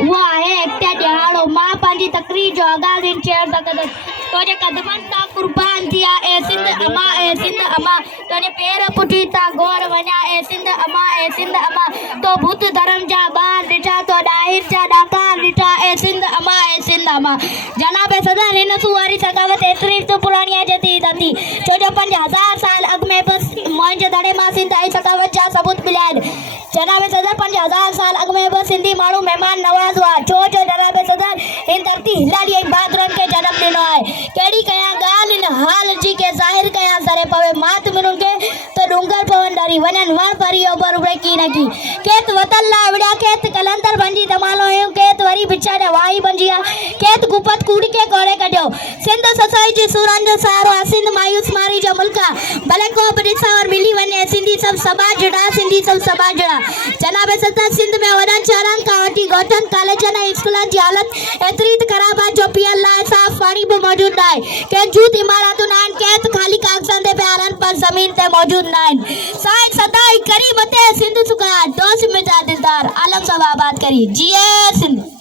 उहा आहे एकट्या ॾियारो मां पंहिंजी तकरीर जो आगाज़ इन शेर सां कंदसि तुंहिंजे कदमनि तां कुर्बान थिया ए सिंध अमा तुंहिंजे पेर पुठी तां गौर वञा ए सिंध अमा तो बुत धर्म जा ॿार ॾिठा तो ॾाहिर जा ॾाकार ॾिठा ए सिंध अमा जनाब सदर हिन सुवारी सगावत एतिरी त पुराणी आहे जेतिरी थी छो जो 5000 साल अॻु में बसि मुंहिंजे दड़े मां सिंध आई सगावत जा सबूत मिलिया आहिनि जनाब सदर 5000 साल अॻु में बि सिंधी माण्हू महिमान नवाज़ हुआ छो जो जनाब सदर हिन धरती हिलाड़ी ऐं बहादुरनि खे जनम ॾिनो आहे कहिड़ी कयां ॻाल्हि इन हाल जी के ज़ाहिर कयां सरे पवे मात मिनुनि खे त डूंगर पवन डरी वञनि वण परी ओभर उबड़े की न की केत वतन ला विड़िया केत कलंदर बंजी दमालो हुयूं केत वरी बिछा जा वाही बंजी केत गुपत कूड़ी के कोड़े कढियो सिंध ससाई जी सूरन जो सहारो आहे सिंध मायूस मारी जो मुल्क आहे भले को बि ॾिसां और मिली वञे सिंधी सभु समाज जुड़ा सिंधी सभु समाज जुड़ा जनाब सदर सिंध में वॾनि शहरनि खां वठी ॻोठनि कॉलेजनि ऐं स्कूलनि जी हालत एतिरी त ख़राब आहे जो पीअण लाइ साफ़ पाणी बि मौजूदु न आहे के जूत इमारतूं न आहिनि के त ख़ाली कागज़नि ते पिया आहिनि पर ज़मीन ते मौजूदु न आहिनि साईं सदाई करी मथे सिंध सुखा दोस्त मिटा दिलदार आलम साहब आबाद करी जीए सिंध।